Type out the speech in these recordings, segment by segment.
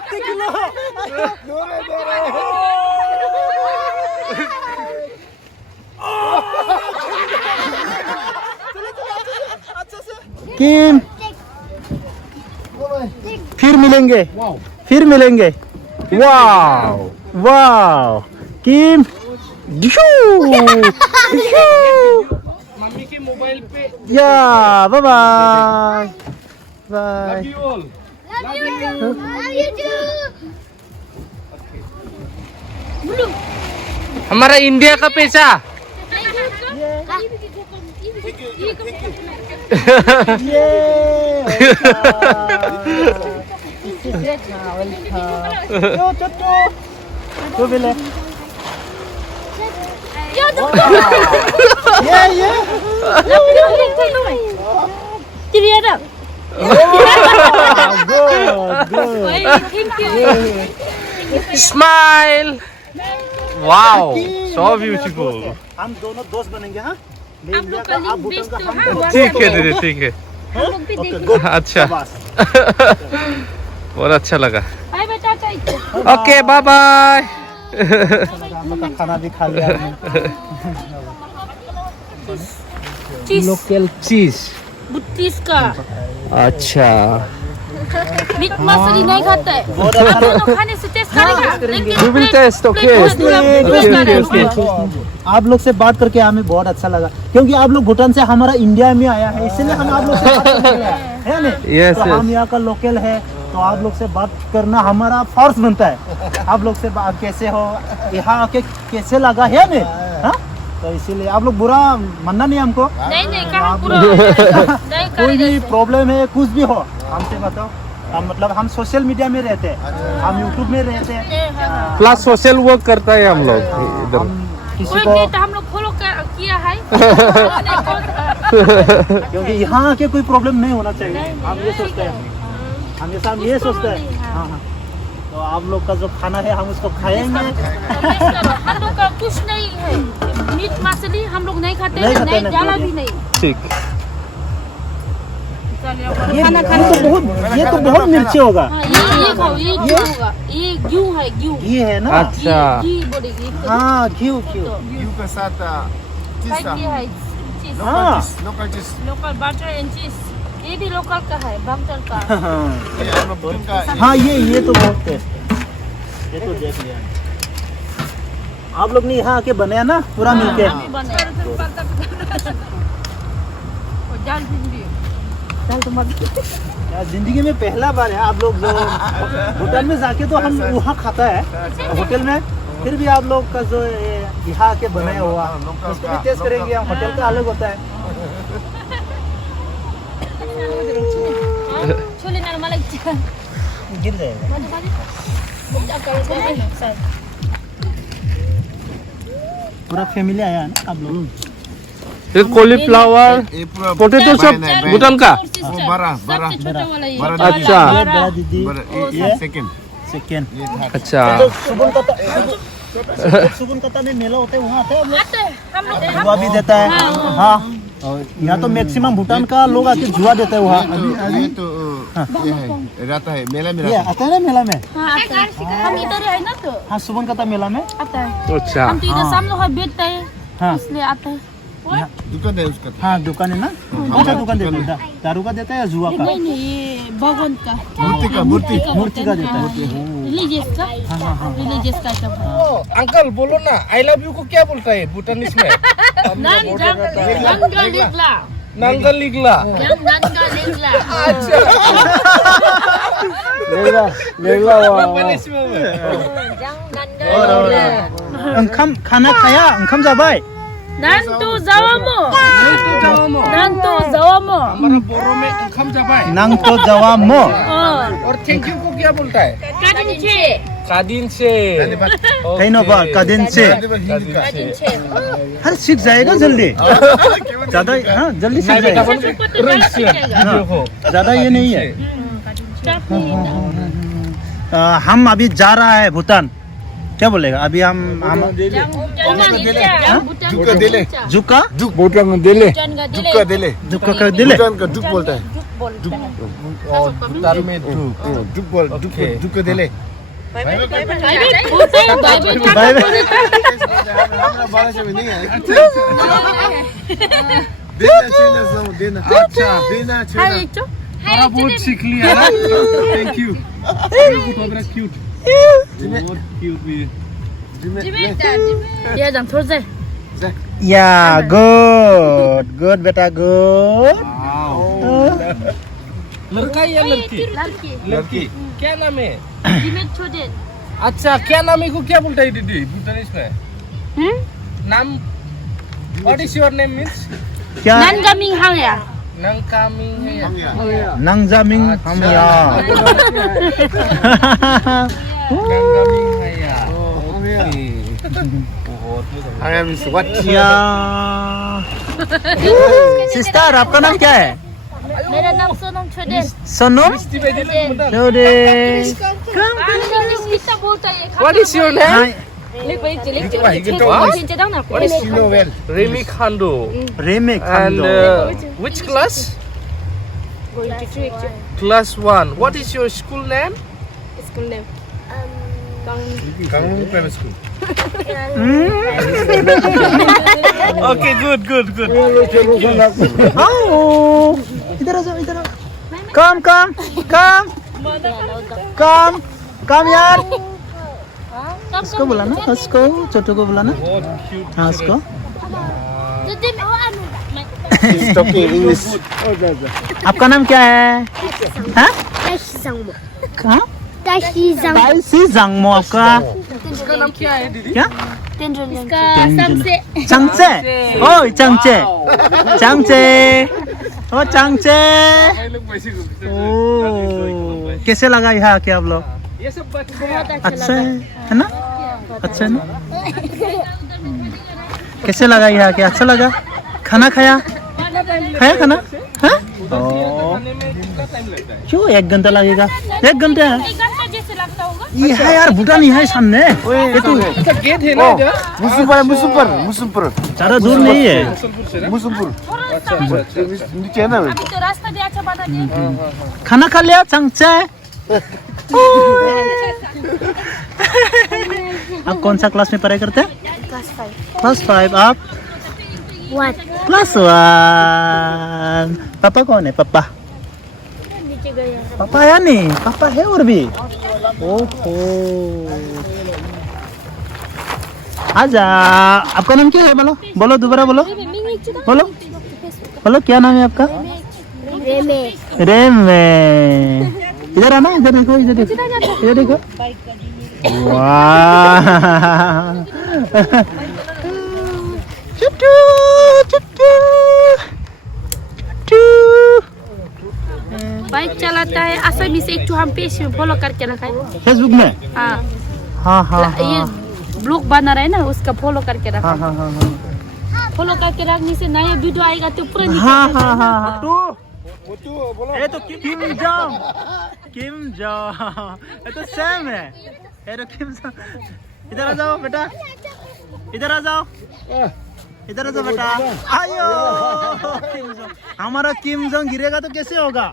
कितने kilo? Kim फिर मिलेंगे, फिर मिलेंगे। वाव वाव किम मम्मी के मोबाइल पे या bye bye bye. Love you all. हमारा इंडिया का पैसा। तो मिले स्माइल। Wow so beautiful. हम दोनों दोस्त बनेंगे। हाँ आप लोग का लिंक भेज दो। हाँ ठीक है दीदी ठीक है। हम लोग भी देखेंगे। अच्छा बहुत अच्छा लगा। Bye bye tata. Okay bye bye. हम लोग का खाना भी खा लिया हमने। चीज लोकल चीज। 32 का अच्छा मीट मछली नहीं खाता है। आप लोग खाने से टेस्ट करेगा। You will taste, okay. आप लोग से बात करके हमें बहुत अच्छा लगा, क्योंकि आप लोग भूटान से हमारा इंडिया में आया है, इसलिए हम आप लोग से बात करने आए हैं, है ना? Yes, तो yes. हम यहाँ का लोकल है, तो आप लोग से बात करना हमारा फर्ज बनता है। आप लोग से बात कैसे हो, यहाँ आके कैसे लगा है ना? हाँ? तो इसीलिए आप लोग बुरा मानना नहीं हमको। नहीं नहीं कहाँ पूरा नहीं कोई भी करेगा। प्रॉब्लम है, कुछ भी हो हमसे बताओ। हम मतलब हम सोशल मीडिया में रहते हैं, हम यूट्यूब में रहते हैं, प्लस सोशल वर्क करता है हम लोग इधर। हम किसी कोई को, भी तो हम लोग फॉलो किया है। क्योंकि यहाँ आके कोई प्रॉब्लम नहीं होना चाहिए, हम ये सोचते हैं, हमेशा हम ये सोचते हैं। हाँ हाँ, तो आप लोग का जो खाना है हम उसको खाएंगे। हम लोग का कुछ नहीं है। मीट मछली हम लोग नहीं खाते नहीं हैं, खाते नहीं ना। डाला भी नहीं। ठीक। खाना खाना ये तो बहुत मिर्ची होगा। हाँ, ये खाओ, ये घी होगा, ये घी है घी। घी है ना? अच्छा घी बोलेगी। हाँ घी घी। You के साथ Like ये है चीज। हाँ लोकल चीज। लोकल बटर एंड चीज। ये भी लोकल का है, बंगटन का। ये हम लोग का हाँ ये तो बहुत टेस्ट है, ये तो देख लिया। आप लोग ने यहाँ आके बनाया ना पूरा मिलके? हम भी बने। और दाल भिंडी। दाल तो मत। यार जिंदगी में पहला बार है आप लोग जो भूटान में जाके, तो हम वहाँ खाता है होटल में, फिर भी आप लोग का जो यहाँ आके बनाया हुआ उसको भी टेस्ट करेंगे हम। होटल का अलग होता है। छोले नान मलाई गिर जाएगा। पूरा फैमिली आया है ना आप लोग? ये कॉलीफ्लावर ये पूरा पोटैटो सब भूटान का। वो बड़ा सबसे छोटा वाला ये। बड़ा अच्छा। ये बड़ा दीदी ये सेकंड सेकेंड। ये था अच्छा तो सुगुन कता में मेला होता है, वहाँ आते हैं आप लोग? आते हैं, हम लोग जुआ भी देता है। हाँ और यहाँ तो मैक्सिमम भूटान का लोग आके जुआ देते हैं वहाँ। ये तो ये है रहता है मेला में ये रहता आता है ना मेला में? हाँ आता है। हम इधर है ना तो हाँ सुगुन कता मेला में। आता है। अच्छा हम तो इधर सामने है बेचते हैं, हाँ इसलिए आते हैं। है दुकान है उसका हाँ दुकान है ना? कौन सा दुकान देते हैं? दारू का देता है या जुआ का? नहीं नहीं ये भगवान का मूर्ति का मूर्ति मूर्ति का देता है। रिलीजियस का। हाँ हाँ रिलीजियस का सब है। अंकल बोलो ना आई लव यू को क्या बोलता है भूटानीस में? नंगा लिगला। नंगल लिगला। नंगा लिगला। अच्छा लेला ओंखाम खाना खाया? ओंखाम जाबाय? 난또 자와모. 난또 자와모. हमारा बोरो में अंखम जबाय। नांग तो जवा मो। और थैंक यू को क्या बोलता है? 까딘체. कादिन से। कहीं ना बार का दिन से। 까딘체. हर सीख जाएगा जल्दी, ज्यादा हाँ जल्दी सीख जाएगा। ज्यादा ये नहीं है। हम अभी जा रहा है भूटान, क्या बोलेगा अभी हम जुका दिले जुका भूटान में दिले। जुका दिले जुका का दिले भूटान का जुक बोलता है बोलते हैं और भूटान में धूप Duk bol, Okay. duk ke dele. बोलते हैं bye bye bye bye Hamra bala se नहीं है. Dena China zone, dena. अच्छा Dena हाय China. एक तो थोड़ा बहुत सीख लिया ना थैंक यू बड़ा क्यूट बहुत क्यूट भी है ये जान थोड़ा से या गुड बेटा गुड लड़का या लड़की लड़की लड़की क्या नाम है जिमेट छोड़े अच्छा क्या नाम है को क्या बोलता है दीदी भूटानीज में नाम what is your name means क्या 난가밍 항야 नंकामिंग है या नंगजामिंग हमया नंकामिंग है या I am what? या सिस्टर आपका नाम क्या है मेरा नाम सोनम छोड़े सोनम छोड़े इंग्लिश कितना बोलता है what is your name What is Novel? रेमी खांडो रेमे and खांडो which class class 1 what is your school name Kangwon Primary School. okay good आओ इधर आ जाओ इधर आओ कम कम कम कम कम यार उसको बुलाना उसको छोटू को बुलाना बहुत cute हाँ उसको He's talking English. आपका नाम क्या है हाँ हाँ ताइसी जंगमो आपका इसका नाम क्या है दीदी क्या इसका सबसे चंगचे ओ चंगचे चंगचे ओ चंगचे भाई लोग वैसे ओ कैसे लगा यहाँ आके आप लोग ये सब बच्चे अच्छा है ना अच्छा है ना कैसे लगा यहाँ आके अच्छा लगा खाना खाया खाया खाना हाँ खाने में कितना टाइम लगता है क्यों 1 घंटा लगेगा 1 घंटा है एक घंटा जैसे लगता होगा ये है यार भूटान यहाँ है सामने ये तो इसका गेट है ना इधर Musumpur. ज्यादा दूर नहीं है मुसलपुर से ना Musumpur. अच्छा अच्छा अच्छा नीचे है ना. अभी तो रास्ता भी अच्छा बना दिया खाना खा लिया चंगचे आप कौन सा क्लास में पढ़ाई करते हैं क्लास 5 आप क्लास 1 पापा कौन है पापा नीचे गया पापा है नहीं पापा है और भी ओहो आजा आपका नाम क्या है बोलो बोलो दोबारा बोलो बोलो बोलो क्या नाम है आपका रेमे इधर आना इधर देखो इधर देखो वाह चुट्टू चुट्टू चुट्टू बाइक चलाता है आसानी से एक तो हम पेज में फॉलो करके रखा है फेसबुक में हाँ हाँ हाँ ये ब्लॉग बना रहा है ना उसका फॉलो करके रखा हाँ हाँ हाँ फॉलो करके रखने से नया वीडियो आएगा तो पूरा हाँ हाँ हाँ ये तो किम जॉन्ग ये तो सेम है ये तो किम जॉन्ग इधर आ जाओ बेटा इधर आ जाओ बेटा आयो किम जॉन्ग हमारा किम जॉन्ग गिरेगा तो कैसे होगा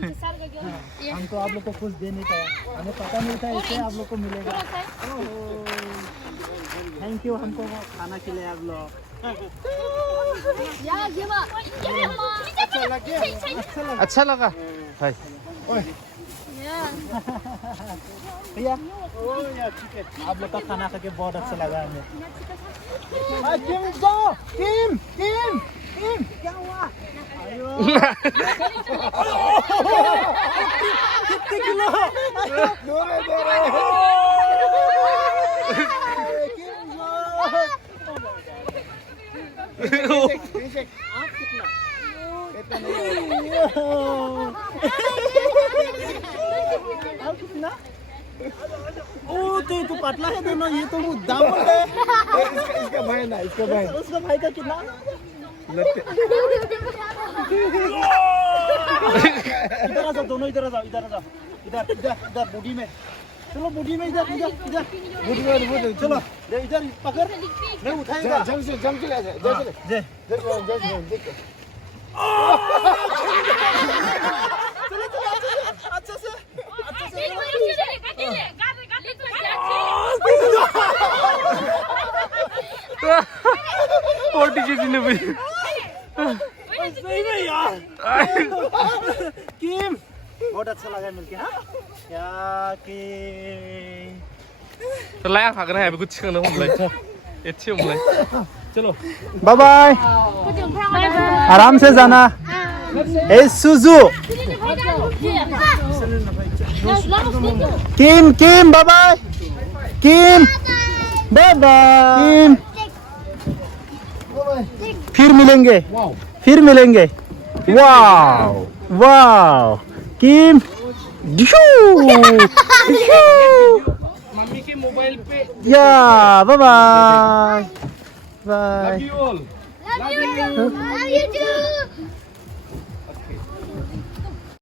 हमको आप लोग को कुछ दे नहीं पाया हमें पता नहीं था इससे आप लोग को मिलेगा थैंक यू हमको खाना खिलाए आप लोग अच्छा लगा भाई भैया आप लोग का खाना खा के बहुत अच्छा लगा हमें किम किम किम किम क्या हुआ कितने किलो कितना ओ तो पतला है दोनों ये तो वो दाम है इसका भाई ना इसका भाई उसका भाई का कितना इधर आ जाओ दोनों इधर आ जाओ इधर इधर इधर बॉडी में चलो बूढ़ी में इधर इधर इधर बूढ़ी चलो इधर पकड़ मैं उठाएगा जल्द से ले जा जय देखो अच्छे से पोटी खींचने भाई सही में यार किम बहुत अच्छा लगा मिलके हाँ क्या कि तो लाया खाकर है कुछ करना हम लाइक अच्छे हम लाइक चलो बाय बाय आराम से जाना ए सुजू Kim Kim bye bye Kim bye bye Kim फिर मिलेंगे वाओ वाओ किम डिशू मम्मी के मोबाइल पे या bye bye bye you all Love you too.